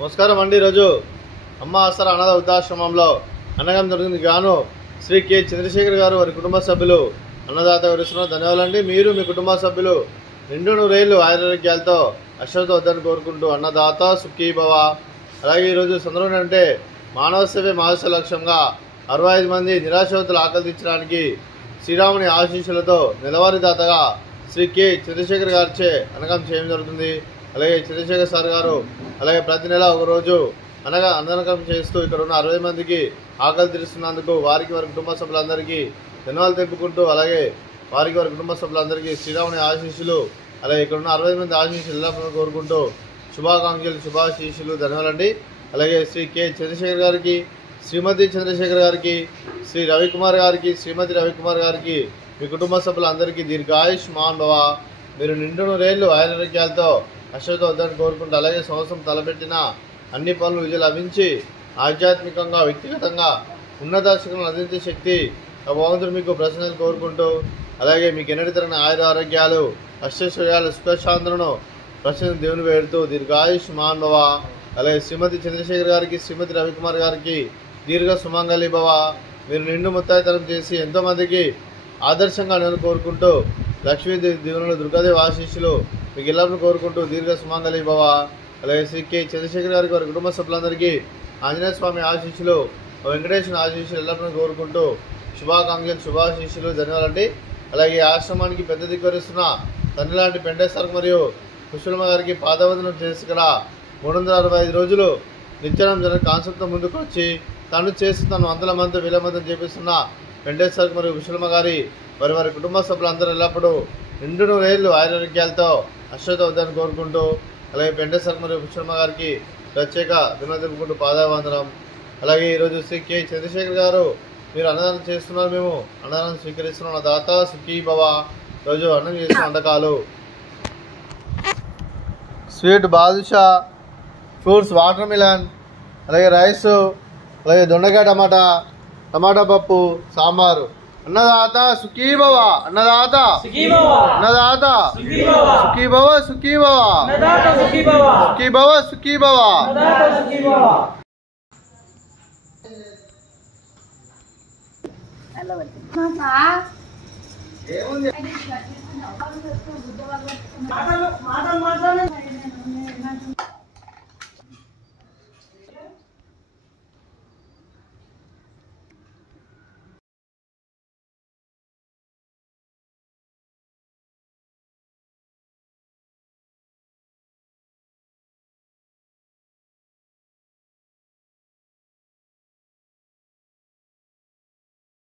నమస్కారం అండి. ఈరోజు అమ్మ ఆసరా అనాథ వృద్ధాశ్రమంలో అన్నదానం జరిగింది గాను శ్రీ కె చంద్రశేఖర్ గారు వారి కుటుంబ సభ్యులు అన్నదాత వివరిస్తున్న ధన్యవాదాలండి. మీరు మీ కుటుంబ సభ్యులు నిండు నూరేళ్లు ఆరోగ్యాలతో అశ్వత వద్దని కోరుకుంటూ అన్నదాత సుఖీభవ. అలాగే ఈరోజు సందర్భం అంటే మానవ సేవే మహర్ష లక్ష్యంగా 65 మంది నిరాశ్రతులు ఆకలి తీర్చడానికి శ్రీరాముని ఆశీస్సులతో నెలవారీ దాతగా శ్రీ కె చంద్రశేఖర్ గారిచే అన్నదానం చేయడం జరుగుతుంది. అలాగే చంద్రశేఖర్ సార్ గారు అలాగే ప్రతి నెల ఒకరోజు అన్నదానం చేస్తూ ఇక్కడ ఉన్న 60 మందికి ఆకలి తీరుస్తున్నందుకు వారికి వారి కుటుంబ సభ్యులందరికీ ధన్యవాదాలు తెలుపుకుంటూ అలాగే వారికి వారి కుటుంబ సభ్యులందరికీ శ్రీరాముని ఆశీస్సులు అలాగే ఇక్కడ ఉన్న 60 మంది ఆశీస్సులు ఎలా కోరుకుంటూ శుభాకాంక్షలు శుభాశీస్సులు ధన్యవాదాలండి. అలాగే శ్రీ కె చంద్రశేఖర్ గారికి, శ్రీమతి చంద్రశేఖర్ గారికి, శ్రీ రవికుమార్ గారికి, శ్రీమతి రవికుమార్ గారికి, మీ కుటుంబ సభ్యులందరికీ దీర్ఘాయుష్మాన్ భవ. మీరు నిండు నూరేళ్లు ఆరోగ్యాలతో అశ్వత వద్దని కోరుకుంటూ అలాగే సంవత్సరం తలపెట్టిన అన్ని పనులు విజయం లభించి ఆధ్యాత్మికంగా వ్యక్తిగతంగా ఉన్నత శిఖరం అందించే శక్తి భగవంతుడు మీకు ప్రసన్నత కోరుకుంటూ అలాగే మీకు ఎన్నటి తరగని ఆరోగ్యాలు అష్టైశ్వర్యాలు సుఖశాంతులను ప్రసన్న దేవుని వేడుతూ దీర్ఘాయుష్మాన్ భవ. అలాగే శ్రీమతి చంద్రశేఖర్ గారికి, శ్రీమతి రవికుమార్ గారికి దీర్ఘ సుమంగళి భవ. మీరు నిండు ముత్తాయితనం చేసి ఎంతోమందికి ఆదర్శంగా నేను కోరుకుంటూ లక్ష్మీ దేవుని దుర్గాదేవి ఆశీస్సులు మీకు ఎల్లప్పుడూ కోరుకుంటూ దీర్ఘ సుమంగళి భవ. అలాగే శ్రీ కె చంద్రశేఖర్ గారికి వారి కుటుంబ సభ్యులందరికీ ఆంజనేయ స్వామి ఆశీస్సులు, వెంకటేశ్వర ఆశీస్సులు ఎల్లప్పుడూ కోరుకుంటూ శుభాకాంక్షలు శుభాశీస్సులు ధన్యవాదాలండి. అలాగే ఆశ్రమానికి పెద్ద దిగ్గరిస్తున్న తండ్రి లాంటి పెండేశ్వర్ మరియు కుశలమ్మ గారికి పాదవందనం చేసి ఇక్కడ 365 రోజులు నిత్యానం జరిగిన కాన్సెప్ట్తో ముందుకు వచ్చి తను చేసి తను వందల మంది వేల మందిని చేపిస్తున్న వెంకటేశ్వర్ మరియు కుశలమ్మ గారి వారి వారి కుటుంబ సభ్యులందరూ ఎల్లప్పుడూ నిండు నూరేళ్లు ఆరోగ్యాలతో అశ్వత వద్దని కోరుకుంటూ అలాగే వెంకటేశ్వర్ మరియు కుశలమ్మ గారికి ప్రత్యేక ధన్యవాదాలు తెలుపుకుంటూ పాదావందనం. అలాగే ఈరోజు శ్రీ కె చంద్రశేఖర్ గారు మీరు అన్నదానం చేస్తున్నారు, మేము అన్నదానం స్వీకరిస్తున్నాం. దాత సుఖీభవ. రోజు అన్నం చేసిన వంటకాలు sweet badusha, fruits water melon, అలాగే రైస్, అలాగే దొండకాయ టమాటా పప్పు, సాంబారు. అన్నదాత సుఖీభవ. అన్నదాత అన్నదాత సుఖీభవ సుఖీభవ సుఖీభవ సుఖీభవ. మాటలు